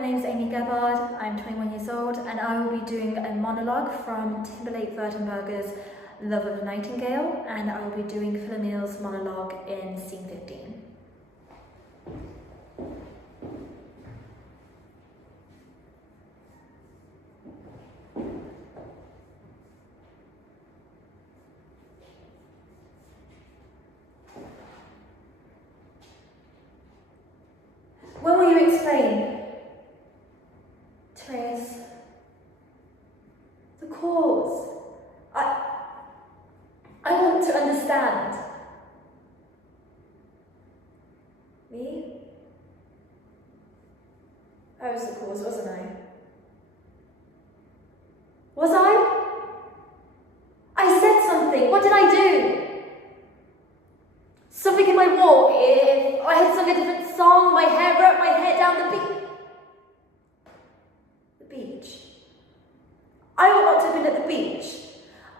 my name is Amy Gebhard, I'm 21 years old, and I will be doing a monologue from Timberlake Wertenberger's Love of a Nightingale, and I will be doing Philomele's monologue in scene 15. When will you explain, Therese, the cause? I want to understand. Me? I was the cause, wasn't I? Was I? I said something. What did I do? Something in my walk. If I had sung a different song, my hair wrapped my hair down the beach. I ought not to have been at the beach.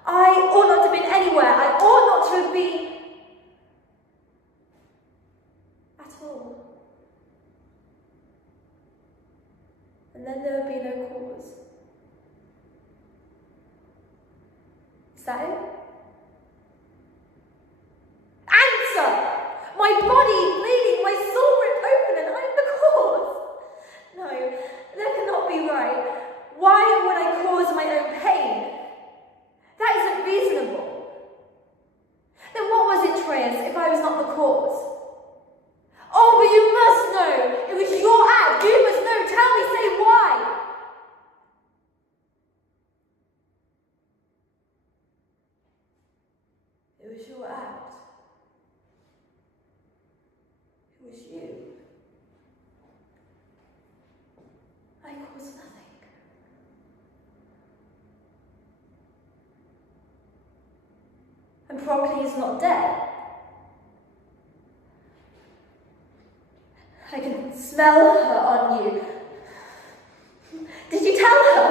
I ought not to have been anywhere. I ought not to have been at all. And then there would be no cause. Is that it? My body bleeding, my soul ripped open, and I'm the cause. No, that cannot be right. Why would I cause my own pain? That isn't reasonable. Then what was it, Therese, if I was not the cause? Oh, but you must know. It was your act. You must know. Tell me, say why. It was your act. It was you. I caused nothing. And Procne is not dead. I can smell her on you. Did you tell her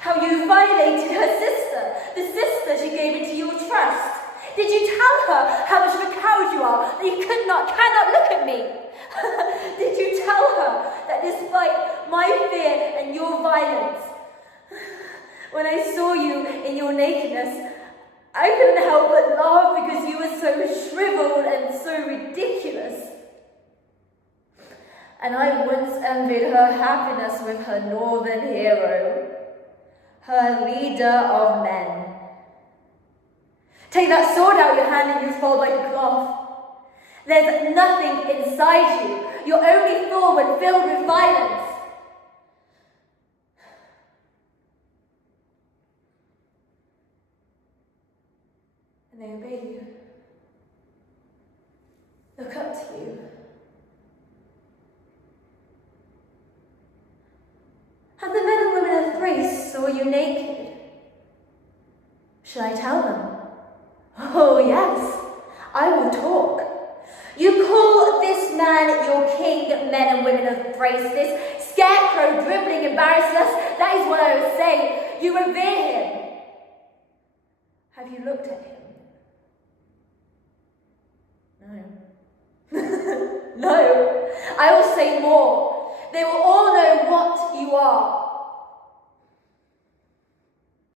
how you violated her sister, the sister she gave into your trust? Did you tell her how much of a coward you are, that you cannot look at me? Did you tell her that despite my fear and your violence, when I saw you in your nakedness, I couldn't help but laugh because you were so shriveled and so ridiculous? And I once envied her happiness with her northern hero, her leader of men. Take that sword out of your hand and you fold like a cloth. There's nothing inside you. You're only full when filled with violence. And they obey you. Look up to you. And the men and women of Thrace saw you naked. Should I tell them? Oh yes, I will talk. You call this man your king, men and women of Thrace, this scarecrow dribbling embarrasses us. That is what I would say. You revere him. Have you looked at him? No. No. I will say more. They will all know what you are.